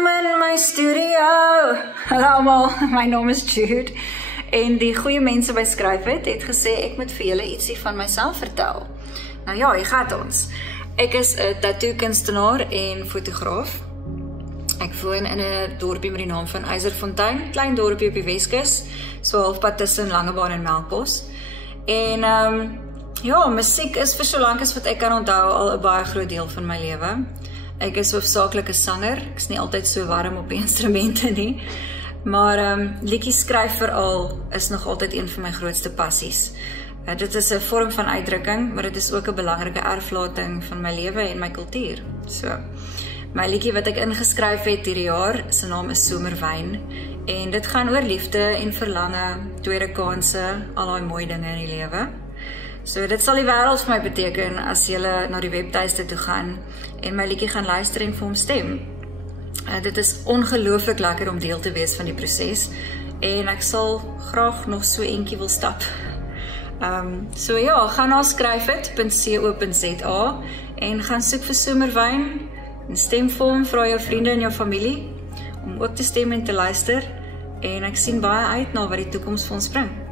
Welkom in my studio. Hallo almal, my naam is Jude. En die goeie mense by Skryf het gesê ek moet vir julle ietsie van myself vertel. Nou ja, hier gaan ons. Ek is 'n tattoo kunstenaar en fotograaf. Ek woon in 'n dorpie met die naam van Eiserfontein, klein dorpie op die Weskus, so halfpad tussen Langebaan en Melkbos. En ja, musiek is vir so lank as wat ek kan onthou al 'n baie groot deel van my lewe. Ek is hoofsaaklik 'n sanger, ek is nie altyd so warm op die instrumente nie, maar liedjies skryf veral is nog altyd een van my grootste passies. Dit is 'n vorm van uitdrukking, maar dit is ook 'n belangrike erflating van my lewe en my kultuur. So, my liedjie wat ek ingeskryf het hierdie jaar, sy naam is Somerwyn, en dit gaan oor liefde en verlange, tweede kanse, al daai mooi dinge in die lewe. So dit sal die wêreld vir my beteken as julle na die webtuiste toe gaan en my liedjie gaan luister en vir hom stem. Dit is ongelooflik lekker om deel te wees van die proses en ek sal graag nog so eentjie wil stap. So ja, gaan na skryfit.co.za en gaan soek vir Somerwyn en stem vir hom, vra jou vriende en jou familie om ook te stem en te luister en ek sien baie uit na wat die toekoms vir ons bring.